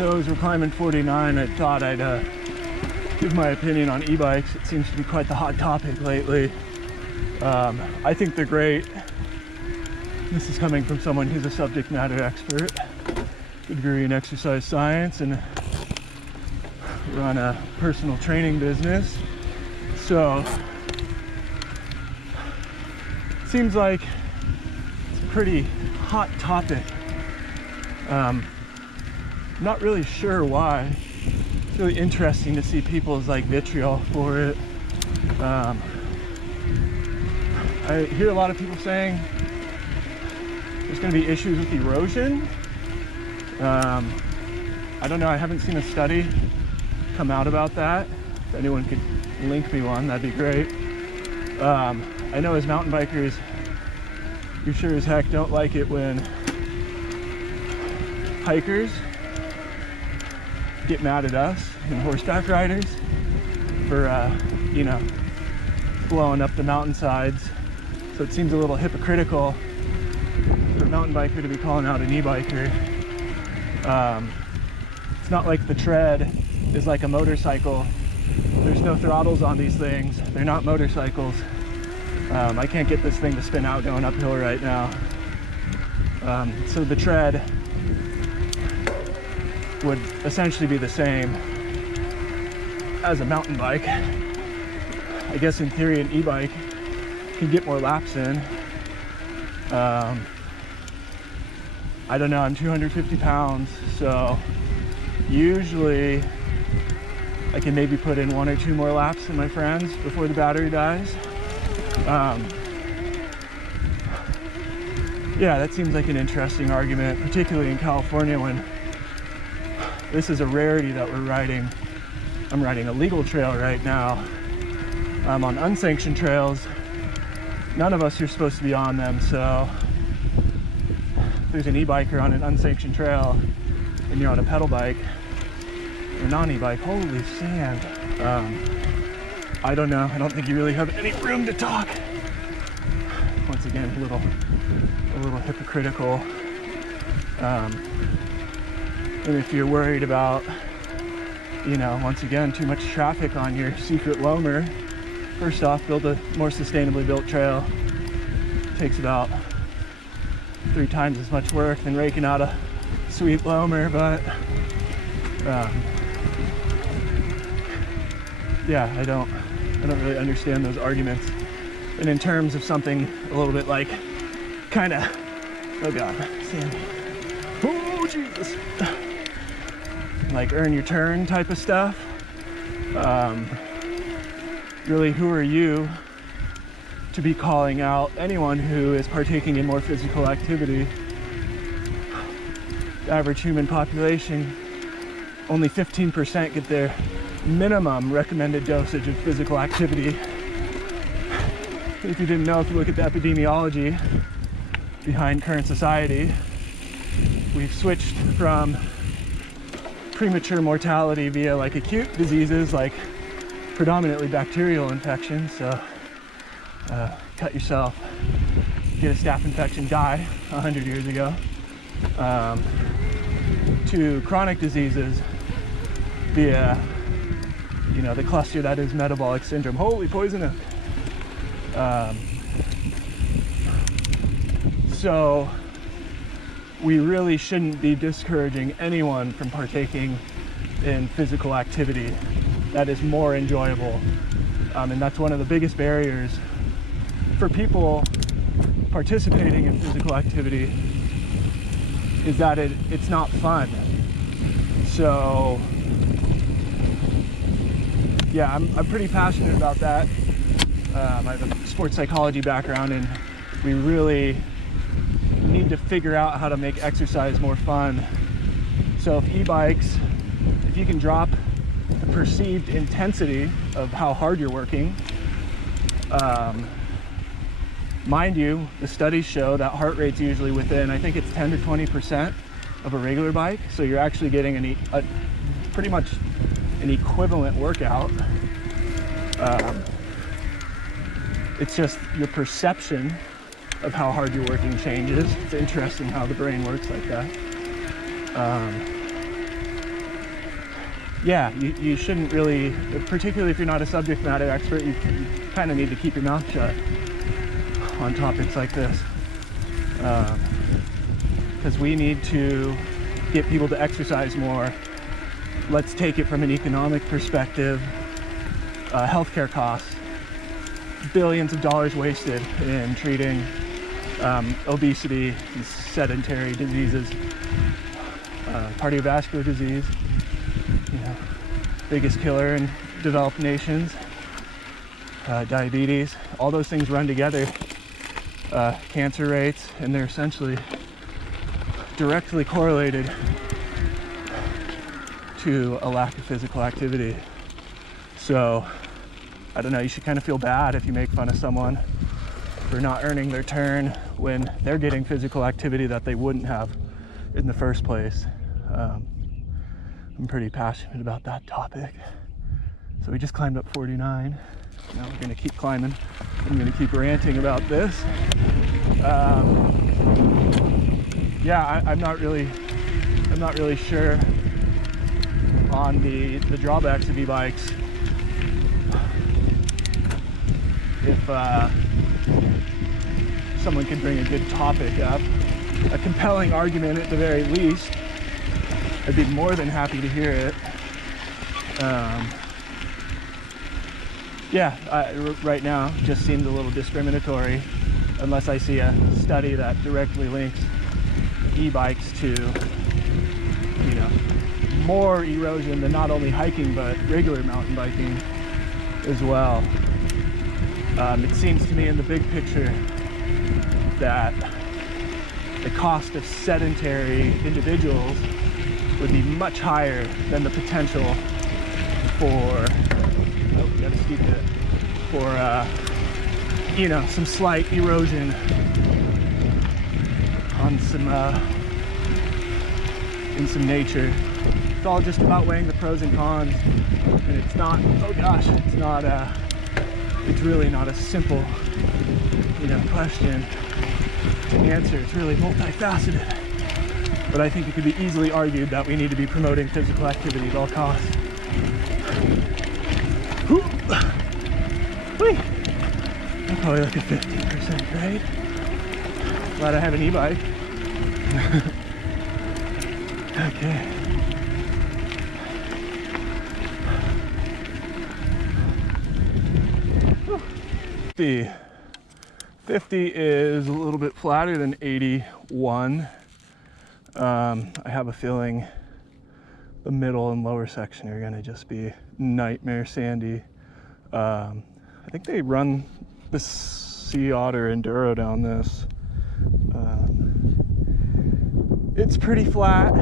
So as we're climbing 49, I thought I'd give my opinion on e-bikes. It seems to be quite the hot topic lately. I think they're great. This is coming from someone who's a subject matter expert, a degree in exercise science, and run a personal training business. So it seems like it's a pretty hot topic. Not really sure why. It's really interesting to see people's like vitriol for it. I hear a lot of people saying there's going to be issues with erosion. I don't know, I haven't seen a study come out about that. If anyone could link me one, that'd be great. I know as mountain bikers, you sure as heck don't like it when hikers get mad at us and horseback riders for, you know, blowing up the mountainsides. So it seems a little hypocritical for a mountain biker to be calling out an e-biker. It's not like the tread is like a motorcycle. There's no throttles on these things. They're not motorcycles. I can't get this thing to spin out going uphill right now. So the tread would essentially be the same as a mountain bike. I guess in theory an e-bike can get more laps in. I don't know, I'm 250 pounds, so usually I can maybe put in 1 or 2 more laps than my friends before the battery dies. Yeah, that seems like an interesting argument, particularly in California when this is a rarity that we're riding. I'm riding a legal trail right now. On unsanctioned trails, none of us are supposed to be on them, so if there's an e-biker on an unsanctioned trail and you're on a pedal bike or non-e-bike, holy sand. I don't know, I don't think you really have any room to talk. Once again, a little hypocritical. And if you're worried about, you know, once again, too much traffic on your secret loamer, first off, build a more sustainably built trail. It takes about 3 times as much work than raking out a sweet loamer, but yeah, I don't really understand those arguments. And in terms of something a little bit like kind of, oh god, Sandy, oh Jesus, like earn your turn type of stuff. Really, who are you to be calling out anyone who is partaking in more physical activity? The average human population, only 15% get their minimum recommended dosage of physical activity. If you didn't know, if you look at the epidemiology behind current society, we've switched from premature mortality via like acute diseases like predominantly bacterial infections, so cut yourself, get a staph infection, die 100 years ago, to chronic diseases via, you know, the cluster that is metabolic syndrome. Holy poison oak. So we really shouldn't be discouraging anyone from partaking in physical activity that is more enjoyable. And that's one of the biggest barriers for people participating in physical activity, is that it's not fun. So yeah, I'm pretty passionate about that. I have a sports psychology background, and we really need to figure out how to make exercise more fun. So if e-bikes, if you can drop the perceived intensity of how hard you're working, mind you, the studies show that heart rate's usually within, I think it's 10 to 20% of a regular bike, so you're actually getting pretty much an equivalent workout. It's just your perception of how hard you're working changes. It's interesting how the brain works like that. yeah, you shouldn't really, particularly if you're not a subject matter expert, you kind of need to keep your mouth shut on topics like this. Because we need to get people to exercise more. Let's take it from an economic perspective. Healthcare costs, billions of dollars wasted in treating obesity and sedentary diseases, cardiovascular disease, biggest killer in developed nations, diabetes, all those things run together, cancer rates, and they're essentially directly correlated to a lack of physical activity. So I don't know, you should kind of feel bad if you make fun of someone for not earning their turn when they're getting physical activity that they wouldn't have in the first place. I'm pretty passionate about that topic. So we just climbed up 49. Now we're gonna keep climbing. I'm gonna keep ranting about this. Yeah, I'm not really sure on the drawbacks of e-bikes. If someone could bring a good topic up, a compelling argument at the very least, I'd be more than happy to hear it. Yeah, right now just seems a little discriminatory unless I see a study that directly links e-bikes to, more erosion than not only hiking but regular mountain biking as well. It seems to me in the big picture that the cost of sedentary individuals would be much higher than the potential for, got a steep bit, for, some slight erosion on some, in some nature. It's all just about weighing the pros and cons, and it's not, it's really not a simple, question to answer. It's really multifaceted. But I think it could be easily argued that we need to be promoting physical activity at all costs. I'm probably like a 15% grade. Glad I have an e-bike. Okay. The 50 is a little bit flatter than 81. I have a feeling the middle and lower section are going to just be nightmare sandy. I think they run the Sea Otter Enduro down this. It's pretty flat,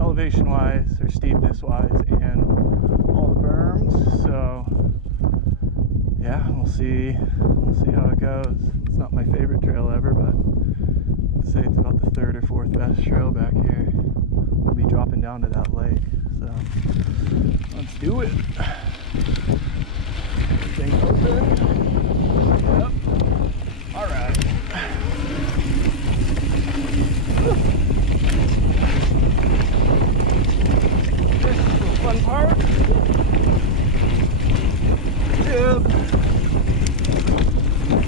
elevation wise or steepness wise, and all the berms. So yeah, we'll see how it goes. It's not my favorite trail ever, but I'd say it's about the third or fourth best trail back here. We'll be dropping down to that lake, so let's do it. Everything open. Yep. All right. This is the fun part. Jib.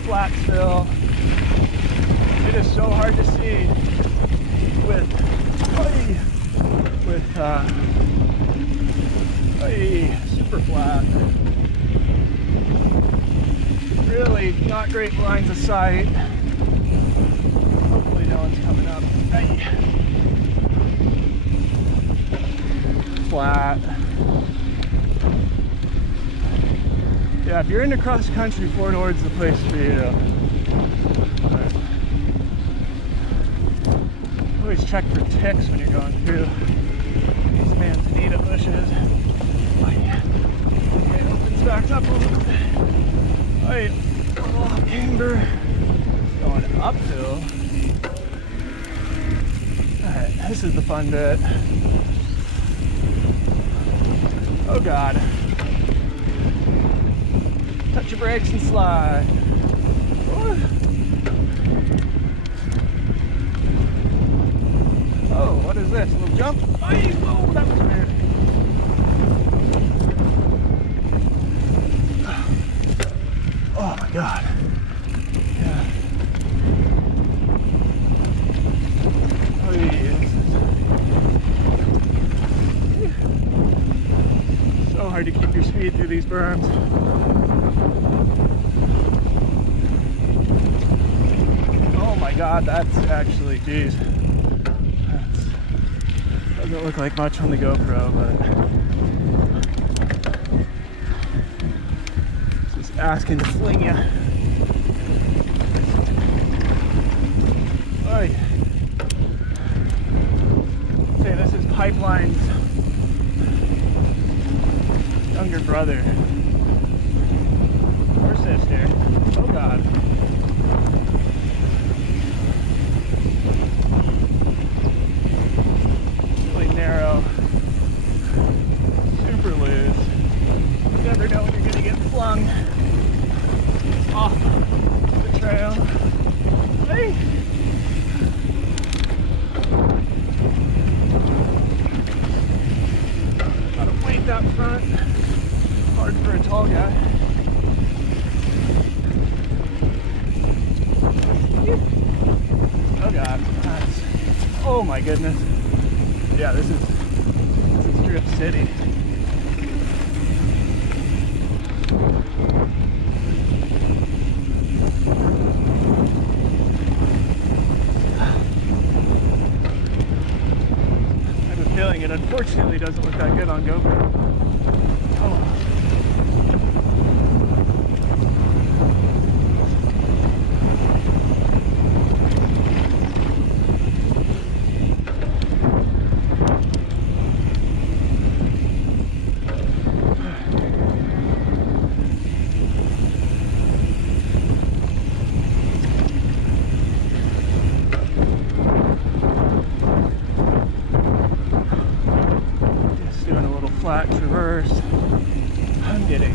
Flat still. It is so hard to see with super flat. Really not great lines of sight. Hopefully no one's coming up. Flat. Yeah, if you're into cross country, Fort Ord's the place for you. Right. Always check for ticks when you're going through these manzanita bushes. Okay, opens back up a little bit. Alright, a little off camber. Going uphill. Alright, this is the fun bit. Oh god. Touch your brakes and slide. Oh, what is is this? A little jump? Ay, whoa, that was weird. Oh my God. Yeah. Oh yes. So hard to keep your speed through these berms. Oh my God, that's actually, geez. Doesn't look like much on the GoPro, but just asking to fling you. Oy. Say this is Pipeline's younger brother or sister. Oh God. Narrow, super loose. You never know when you're going to get flung off the trail. Hey! Gotta weight up front. Hard for a tall guy. Oh God, that's, oh my goodness. Yeah, this is Drift City. I have a feeling it unfortunately doesn't look that good on GoPro. Oh. Flat traverse. I'm getting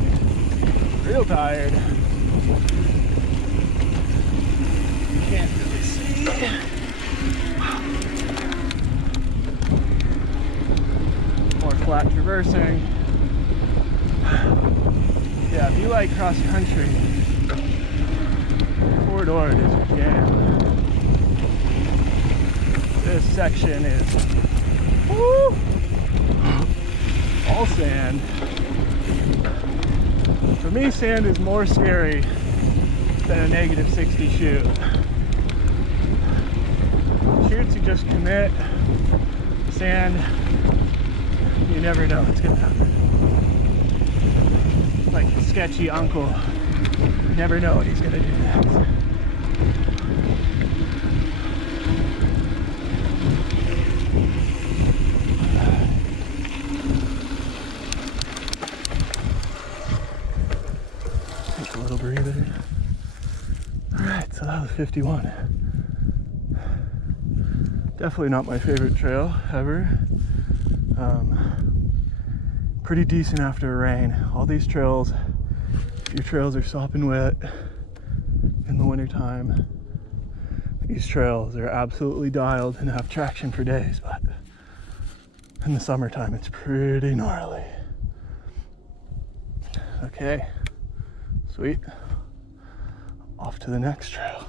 real tired. You can't really see. More flat traversing. Yeah, if you like cross country, Fort Ord is your jam. This section is woo! All sand. For me, sand is more scary than a -60 shoot. Shoots you just commit. Sand, you never know what's gonna happen. Like a sketchy uncle, you never know what he's gonna do next. Take a little breather. Alright, so that was 51. Definitely not my favorite trail ever. Pretty decent after a rain. All these trails, if your trails are sopping wet in the wintertime, these trails are absolutely dialed and have traction for days, but in the summertime it's pretty gnarly. Okay, sweet. Off to the next trail.